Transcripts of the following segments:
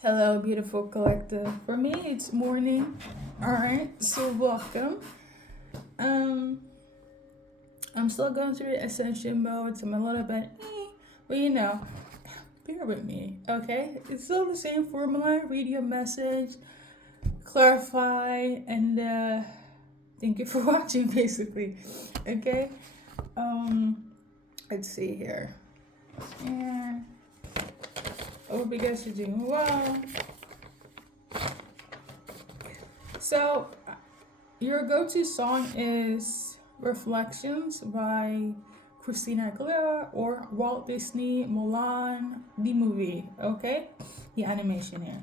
Hello, beautiful collective. For me, it's morning. All right, so welcome. Um, I'm still going through the ascension mode, so I'm a little bit, but bear with me, okay? It's still the same formula. Read your message, clarify, and thank you for watching. Basically, okay. Um, let's see here. Yeah, I hope you guys are doing well. So your go-to song is Reflections by Christina Aguilera or Walt Disney Mulan, the movie, okay? The animation here.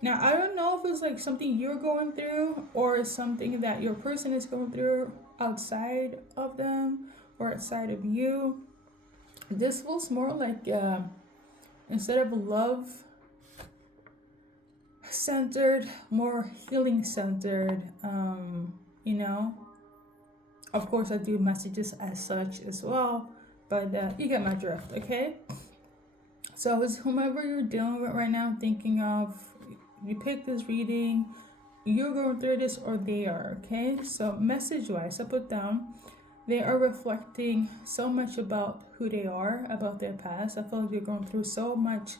Now, I don't know if it's like something you're going through or something that your person is going through outside of them or outside of you. This feels more like instead of love centered, more healing centered, you know, of course, I do messages as such as well, but you get my drift, okay? So, it's whomever you're dealing with right now, thinking of, you pick this reading, you're going through this, or they are, okay? So, message wise, I put down, they are reflecting so much about who they are, about their past. I feel like you're going through so much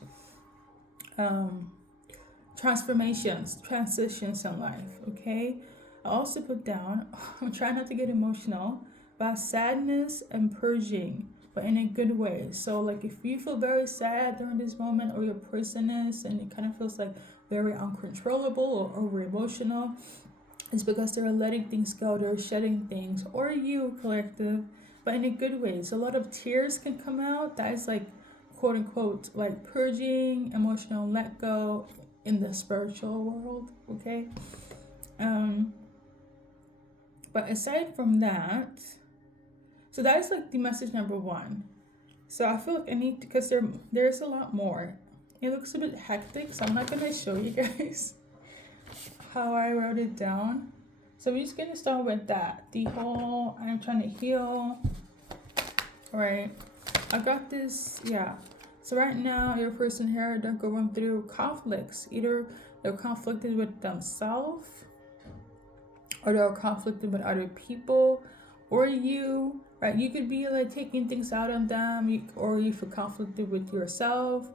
transformations, transitions in life, okay? I also put down, I'm trying not to get emotional, about sadness and purging, but in a good way. So, like, if you feel very sad during this moment, or your person is, and it kind of feels like very uncontrollable or over emotional, it's because they're letting things go, they're shedding things, or you, collective, but in a good way. So, a lot of tears can come out. That is like, quote unquote, like purging, emotional let go in the spiritual world, okay? Um, but aside from that, so that is like the message number one. So I feel like I need to, because there's a lot more. It looks a bit hectic, so I'm not gonna show you guys how I wrote it down. So we're just gonna start with that. The whole I'm trying to heal. Right. I got this, yeah. So right now your person here, they're going through conflicts. Either they're conflicted with themselves, or they're conflicted with other people, or you, right? You could be like taking things out on them, or you feel conflicted with yourself.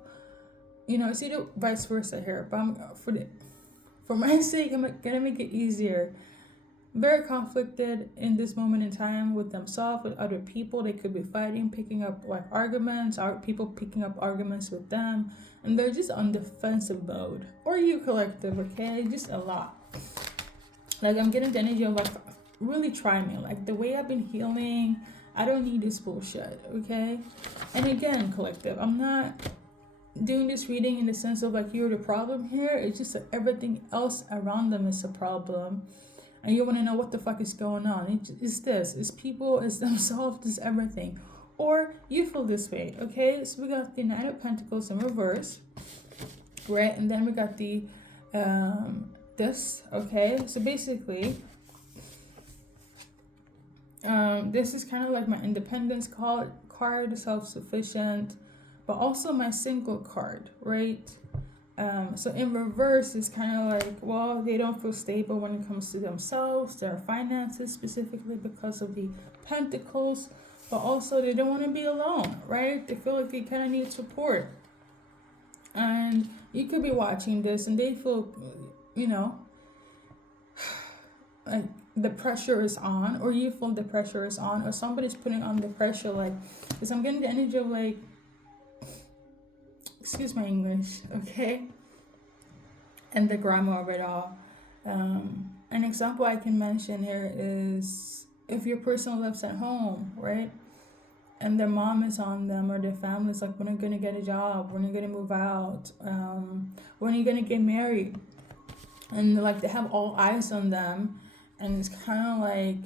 It's either vice versa here. But for my sake, I'm gonna make it easier. Very conflicted in this moment in time with themselves, with other people. They could be fighting, picking up like arguments, or people picking up arguments with them, and they're just on defensive mode. Or you, collective, okay? Just a lot. Like, I'm getting the energy of like, really try me. Like, the way I've been healing, I don't need this bullshit, okay? And again, collective, I'm not doing this reading in the sense of like you're the problem here. It's just that everything else around them is a problem, and you want to know what the fuck is going on. It's this, it's people, it's themselves, it's everything. Or you feel this way, okay? So we got the Knight of Pentacles in reverse, right? And then we got the this, okay? So basically, this is kind of like my independence card, self-sufficient, but also my single card, right? So in reverse, it's kind of like, well, they don't feel stable when it comes to themselves, their finances, specifically because of the pentacles, but also they don't want to be alone, right? They feel like they kind of need support. And you could be watching this and they feel, like the pressure is on, or you feel the pressure is on, or somebody's putting on the pressure, like, because I'm getting the energy of like, excuse my English, okay? And the grammar of it all. An example I can mention here is if your person lives at home, right? And their mom is on them, or their family's like, when are you gonna get a job? When are you gonna move out? When are you gonna get married? And like they have all eyes on them, and it's kind of like,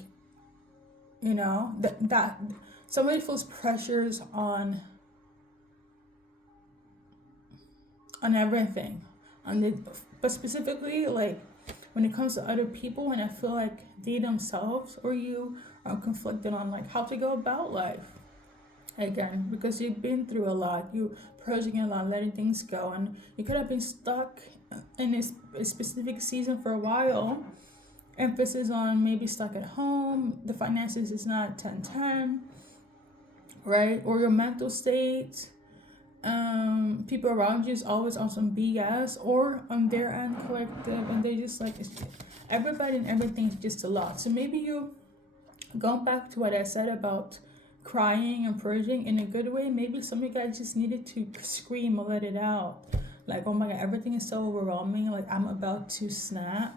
that somebody feels pressures on everything, but specifically like when it comes to other people, and I feel like they themselves or you are conflicted on like how to go about life. again, because you've been through a lot, you purging a lot, letting things go, and you could have been stuck in a specific season for a while. Emphasis on maybe stuck at home, the finances is not 10-10, right? Or your mental state, people around you is always on some BS, or on their end collective, and they just like, everybody and everything is just a lot. So maybe you, going back to what I said about crying and purging in a good way, maybe some of you guys just needed to scream or let it out. Like, oh my God, everything is so overwhelming. Like, I'm about to snap.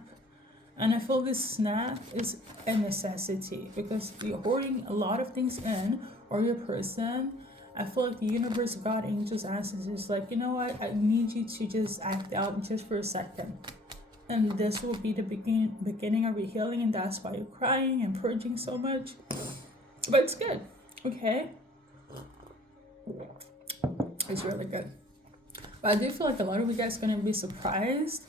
And I feel this snap is a necessity because you're hoarding a lot of things in, or your person. I feel like the universe, God, angels, ancestors, like, you know what? I need you to just act out just for a second. And this will be the beginning of your healing, and that's why you're crying and purging so much. But it's good, okay? It's really good. But I do feel like a lot of you guys are going to be surprised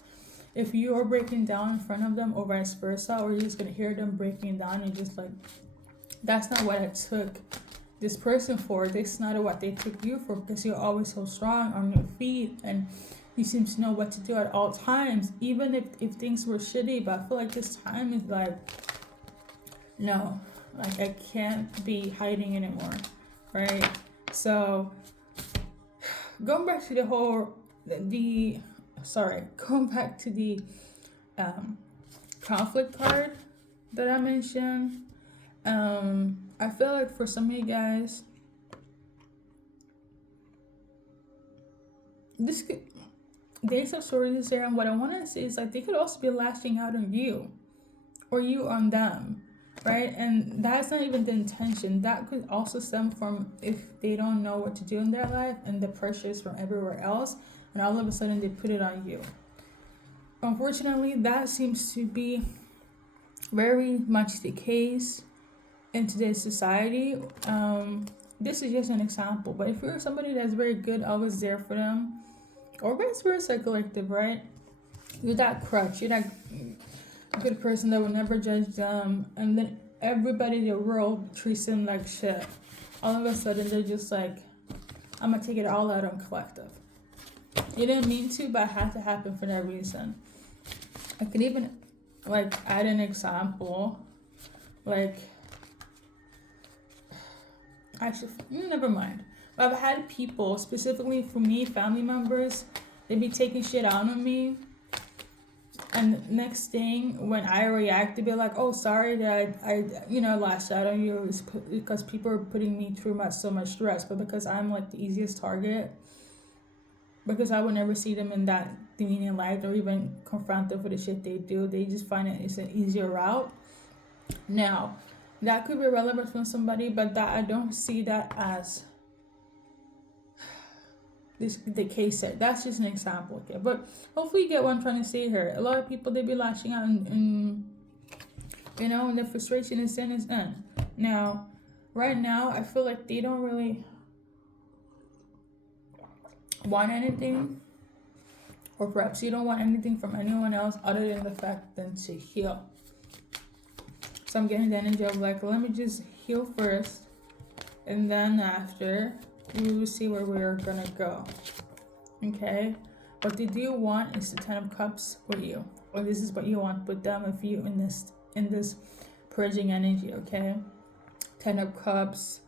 if you are breaking down in front of them, or vice versa, or you're just going to hear them breaking down and just like, that's not what I took this person for. This is not what they took you for, because you're always so strong on your feet and you seem to know what to do at all times, even if things were shitty. But I feel like this time is like, no, like I can't be hiding anymore, right? So going back to going back to the conflict card that I mentioned. I feel like for some of you guys, this could, Ace of Swords is there, and what I want to say is like they could also be lashing out on you, or you on them, right? And that's not even the intention. That could also stem from if they don't know what to do in their life and the pressures from everywhere else, and all of a sudden they put it on you. Unfortunately, that seems to be very much the case in today's society. This is just an example, but if you're somebody that's very good, always there for them, or vice versa, collective, right? You're that crutch, you're that good person that will never judge them, and then everybody in the world treats them like shit. All of a sudden, they're just like, I'm gonna take it all out on collective. You didn't mean to, but it had to happen for that reason. I can even like add an example, like, actually, never mind. But I've had people, specifically for me, family members, they be taking shit out on me. And next thing, when I react, they be like, oh, sorry that I lashed out on you. It's because people are putting me through so much stress. But because I'm like the easiest target, because I would never see them in that demeaning light or even confront them for the shit they do, they just find it's an easier route. Now, that could be relevant from somebody, but that I don't see that as the case set. That's just an example, okay? But hopefully you get what I'm trying to say here. A lot of people, they be lashing out and the frustration is in. Now, right now, I feel like they don't really want anything, or perhaps you don't want anything from anyone else other than the fact than to heal. So I'm getting the energy of like, let me just heal first, and then after we will see where we're gonna go. Okay, what they do want is the 10 of Cups with you, or this is what you want with them if you in this purging energy. Okay, 10 of Cups,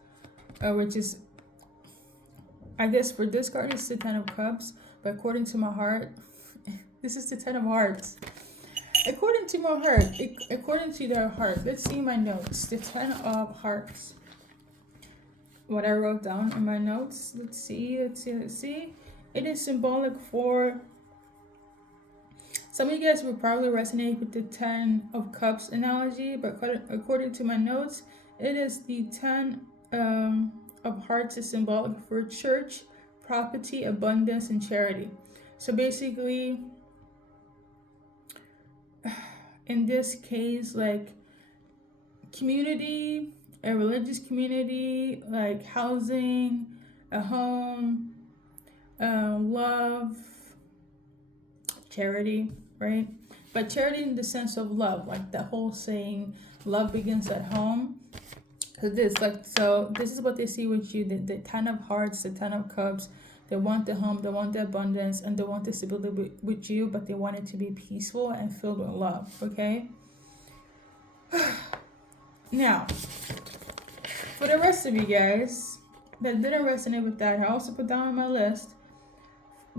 which is, I guess for this card it's the 10 of Cups, but according to my heart, this is the 10 of Hearts. According to my heart, according to their heart, let's see my notes. The 10 of Hearts. What I wrote down in my notes. Let's see. It is symbolic for some of you guys will probably resonate with the 10 of Cups analogy, but according to my notes, it is the 10 of Hearts is symbolic for church, property, abundance, and charity. So basically, in this case, like community, a religious community, like housing, a home, love, charity, right? But charity in the sense of love, like the whole saying, love begins at home. So this is what they see with you: the 10 of hearts, the 10 of cups. They want the home, they want the abundance, and they want the stability with you, but they want it to be peaceful and filled with love. Okay. Now, for the rest of you guys that didn't resonate with that, I also put down on my list.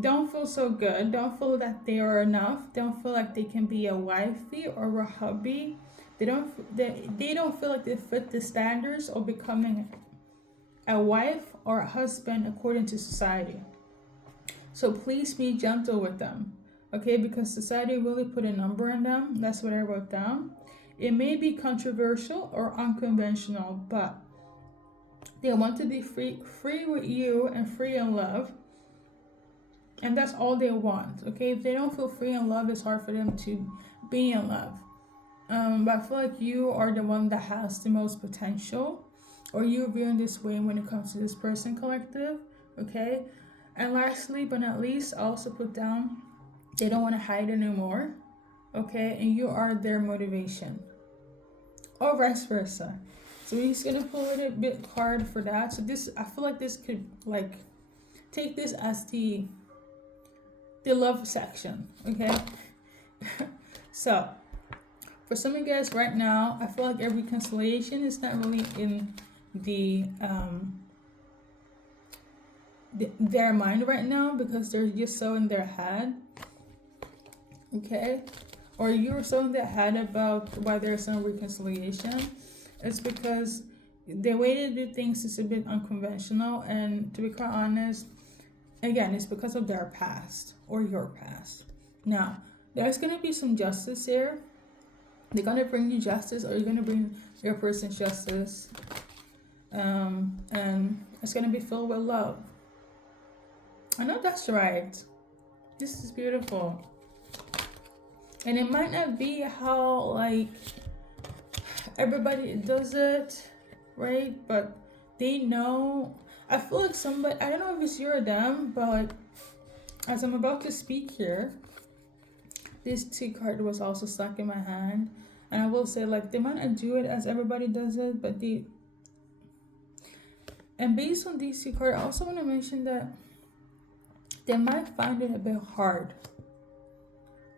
Don't feel so good. Don't feel that they are enough. Don't feel like they can be a wifey or a hubby. They don't feel like they fit the standards of becoming a wife or a husband according to society. So please be gentle with them, okay? Because society really put a number on them. That's what I wrote down. It may be controversial or unconventional, but they want to be free with you and free in love. And that's all they want, okay? If they don't feel free in love, it's hard for them to be in love. But I feel like you are the one that has the most potential, or you're viewing this way when it comes to this person collective, okay? And lastly, but not least, I also put down they don't want to hide anymore, okay? And you are their motivation, or vice versa. So we're just gonna pull it a bit hard for that. So this, I feel like this could like take this as the love section, okay? So for some of you guys right now, I feel like every reconciliation is not really in their mind right now, because they're just so in their head, okay? Or you're so in their head about why there's no reconciliation. It's because the way they do things is a bit unconventional, and to be quite honest, again, it's because of their past or your past. Now, there's gonna be some justice here. They're gonna bring you justice, or you're gonna bring your person justice, and it's gonna be filled with love. I know that's right. This is beautiful, and it might not be how like everybody does it, right? But they know. I feel like somebody, I don't know if it's you or them, but like as I'm about to speak here, this 2 card was also stuck in my hand. And I will say, like, they might not do it as everybody does it, but and based on these 2 cards, I also want to mention that they might find it a bit hard.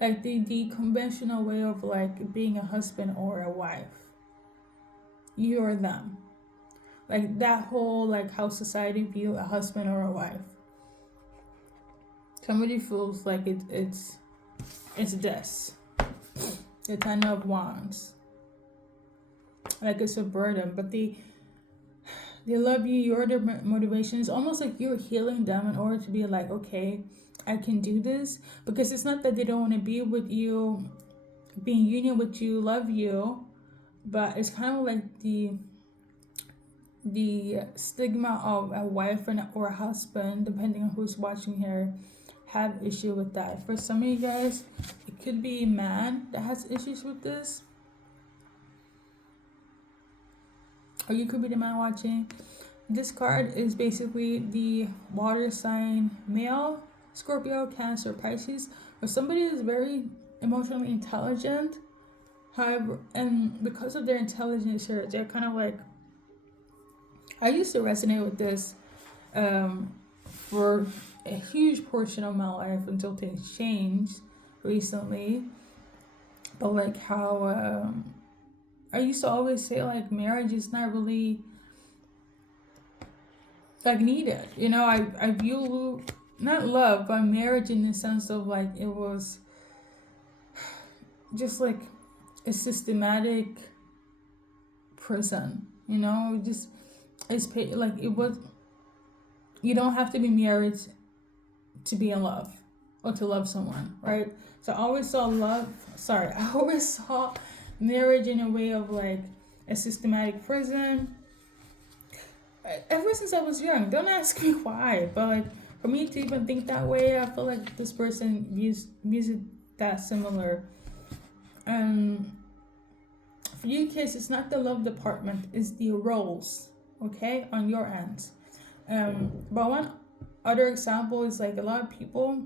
Like the conventional way of like being a husband or a wife. You or them. Like that whole like how society view a husband or a wife. Somebody feels like it's this. The 10 of Wands. Like it's a burden, but they love you. You're their motivation. It's almost like you're healing them in order to be like, okay, I can do this. Because it's not that they don't want to be with you, be in union with you, love you, but it's kind of like the stigma of a wife or a husband, depending on who's watching here, have issue with that. For some of you guys, it could be a man that has issues with this, or you could be the man watching. This card is basically the water sign male, Scorpio, Cancer, Pisces, or somebody is very emotionally intelligent. However, and because of their intelligence here, they're kind of like, I used to resonate with this for a huge portion of my life until things changed recently. But like how I used to always say like marriage is not really like needed. You know, I view not love but marriage in the sense of like it was just like a systematic prison. You know, just it's like it was. You don't have to be married to be in love or to love someone, right? So I always saw I always saw marriage in a way of like a systematic prison. Ever since I was young, don't ask me why, but like for me to even think that way, I feel like this person views it that similar. For you kids, it's not the love department, it's the roles, okay, on your end. But one other example is like a lot of people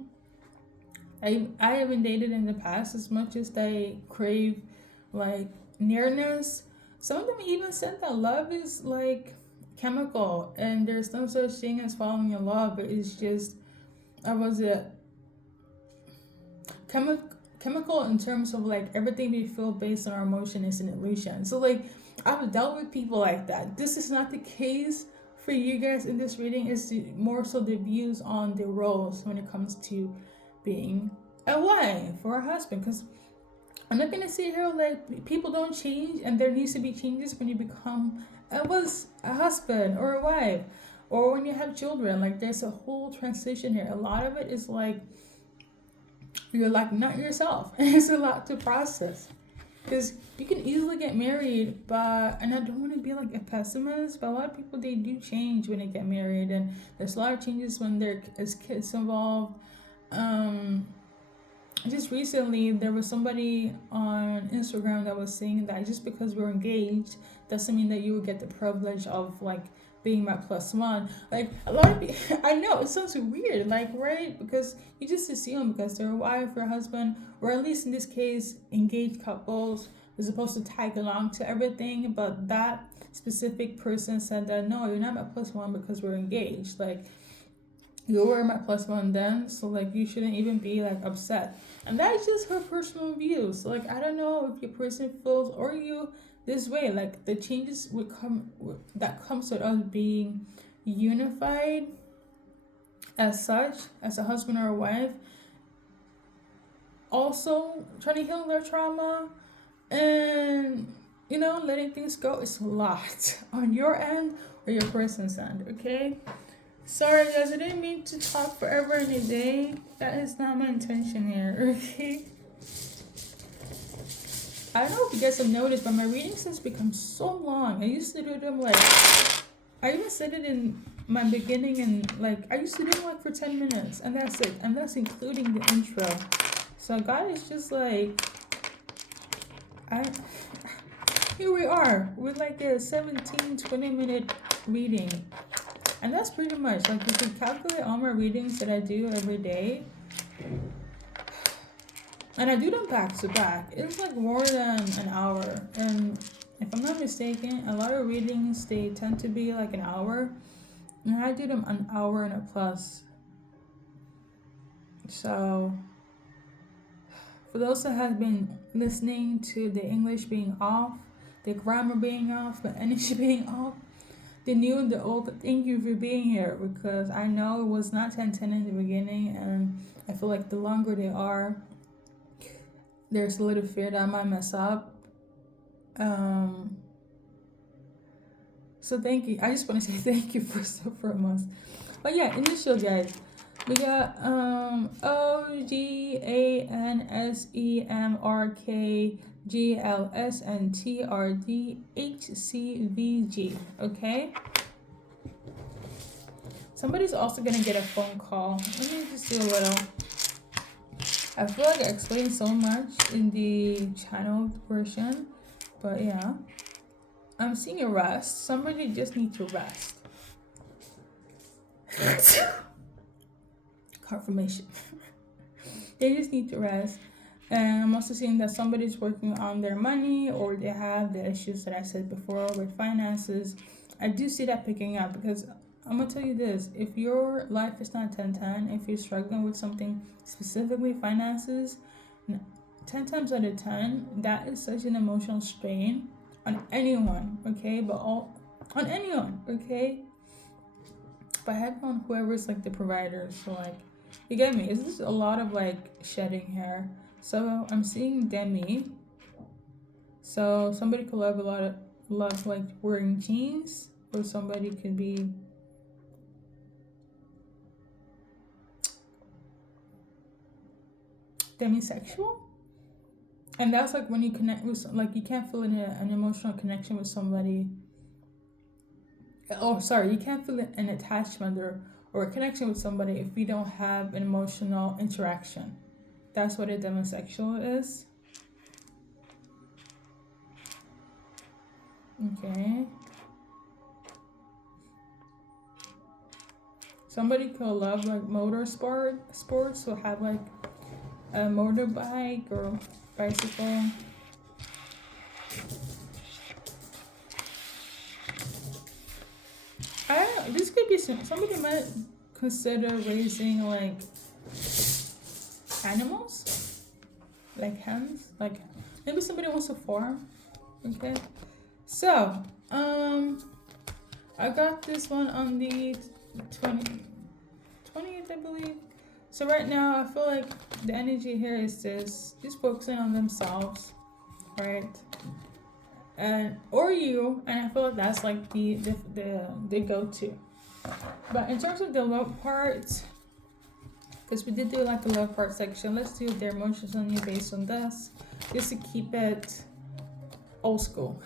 I haven't dated in the past, as much as they crave like nearness, Some of them even said that love is like chemical, and there's no such thing as falling in love. It's just, I was it chemical in terms of like everything we feel based on our emotion is an illusion. So like I've dealt with people like that. This is not the case for you guys in this reading. It's more so the views on the roles when it comes to being a wife or a husband. Because I'm not gonna say here like people don't change, and there needs to be changes when you become a husband or a wife, or when you have children. Like there's a whole transition here. A lot of it is like you're like not yourself, and it's a lot to process. Because you can easily get married, but, and I don't want to be like a pessimist, but a lot of people, they do change when they get married, and there's a lot of changes when there's kids involved. Just recently there was somebody on Instagram that was saying that just because we're engaged doesn't mean that you will get the privilege of like being my plus one. Like a lot of people, I know it sounds weird, like, right? Because you just assume because they're a wife or a husband, or at least in this case engaged couples, are supposed to tag along to everything. But that specific person said that no, you're not my plus one because we're engaged. Like you were my plus one then, so like you shouldn't even be like upset. And that's just her personal views. So, like I don't know if your person feels or you this way. Like the changes that comes with us being unified as such, as a husband or a wife, also trying to heal their trauma and letting things go is a lot on your end or your person's end. Okay. Sorry guys, I didn't mean to talk forever and a day. That is not my intention here, okay? I don't know if you guys have noticed, but my readings has become so long. I used to do them like, I even said it in my beginning, and like, I used to do them like for 10 minutes, and that's it. And that's including the intro. So God is just like, here we are with like a 17-20 minute reading. And that's pretty much, like, if you calculate all my readings that I do every day, and I do them back to back, it's like more than an hour. And if I'm not mistaken, a lot of readings, they tend to be like an hour, and I do them an hour and a plus. So for those that have been listening to the English being off, the grammar being off, the energy being off, the new and the old, thank you for being here, because I know it was not 10-10 in the beginning, and I feel like the longer they are, there's a little fear that I might mess up. So thank you. I just want to say thank you first and foremost. But yeah, initial guys, we got OGANSEMRK GLS and TRDHCVG. Okay. Somebody's also gonna get a phone call. Let me just do a little. I feel like I explained so much in the channeled version, but yeah. I'm seeing a rest. Somebody just needs to rest. Confirmation. They just need to rest. And I'm also seeing that somebody's working on their money, or they have the issues that I said before with finances. I do see that picking up, because I'm going to tell you this. If your life is not 10-10, if you're struggling with something, specifically finances, 10 times out of 10, that is such an emotional strain on anyone, okay? But on anyone, okay? But head on whoever's like the provider. So like, you get me? It's just a lot of like shedding here. So I'm seeing Demi. So somebody could love a lot of like wearing jeans, or somebody could be demisexual. And that's like when you connect with, like, you can't feel an emotional connection with somebody. Oh, sorry, you can't feel an attachment or a connection with somebody if you don't have an emotional interaction. That's what a demisexual is. Okay. Somebody could love like sports, so have like a motorbike or bicycle. I don't know. This could be somebody might consider raising like animals, like hens, like maybe somebody wants a farm. Okay, so I got this one on the 20th, I believe. So right now, I feel like the energy here is just focusing on themselves, right? And or you, and I feel like that's like the go-to. But in terms of the love part, because we did do like the love part section, let's do their emotions on you based on this, just to keep it old school.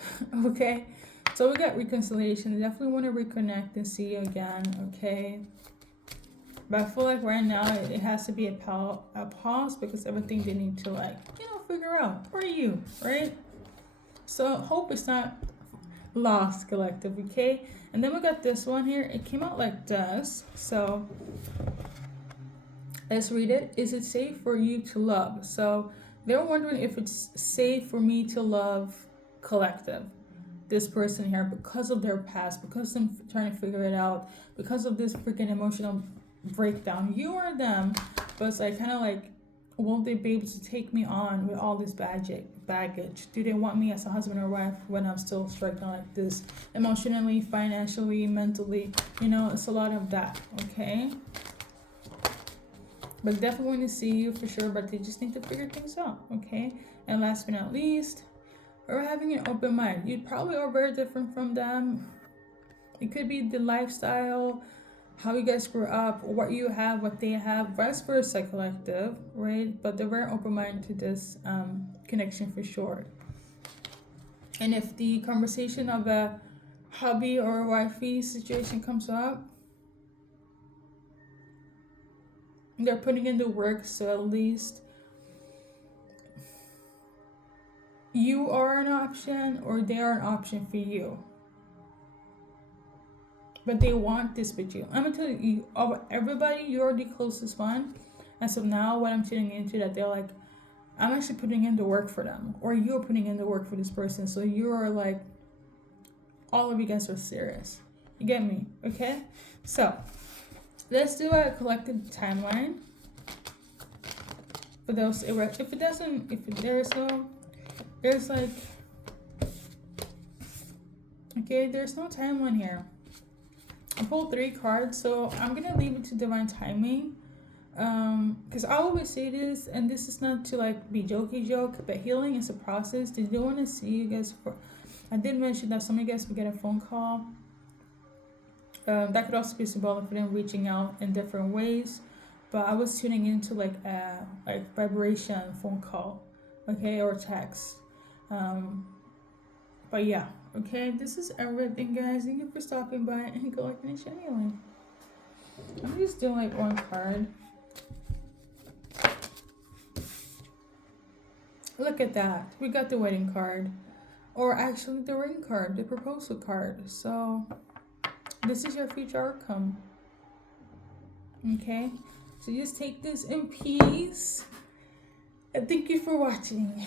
Okay, so we got reconciliation. They definitely want to reconnect and see you again. Okay, but I feel like right now it has to be a pause because everything they need to like, figure out. Where are you, right? So hope it's not lost, collective, okay? And then we got this one here. It came out like this. So let's read it. Is it safe for you to love? So they're wondering if it's safe for me to love, collective, this person here, because of their past, because I'm trying to figure it out, because of this freaking emotional breakdown. You or them, but it's like kind of like, will they be able to take me on with all this baggage? Do they want me as a husband or wife when I'm still struggling like this emotionally, financially, mentally? It's a lot of that. Okay, but definitely want to see you for sure, but they just need to figure things out. Okay, and last but not least, we're having an open mind. You probably are very different from them. It could be the lifestyle, how you guys grew up, what you have, what they have, vice versa, collective, right? But they're very open-minded to this connection for sure. And if the conversation of a hubby or a wifey situation comes up, they're putting in the work, so at least you are an option or they are an option for you. But they want this with you. I'm gonna tell you, of everybody, you're the closest one. And so now what I'm tuning into, that they're like, I'm actually putting in the work for them. Or you're putting in the work for this person. So you're like, all of you guys are serious. You get me? Okay? So let's do a collective timeline. For those, if there's like, okay, there's no timeline here. I pulled 3 cards, so I'm gonna leave it to divine timing. Because I always say this, and this is not to like be jokey joke, but healing is a process. They do want to see you guys. I did mention that some of you guys will get a phone call. That could also be symbolic for them reaching out in different ways. But I was tuning into like a vibration phone call, okay, or text. But yeah. Okay, this is everything, guys. Thank you for stopping by and collecting and channeling. I'm just doing like one card. Look at that. We got the wedding card. Or actually the ring card, the proposal card. So this is your future outcome. Okay? So just take this in peace. And thank you for watching.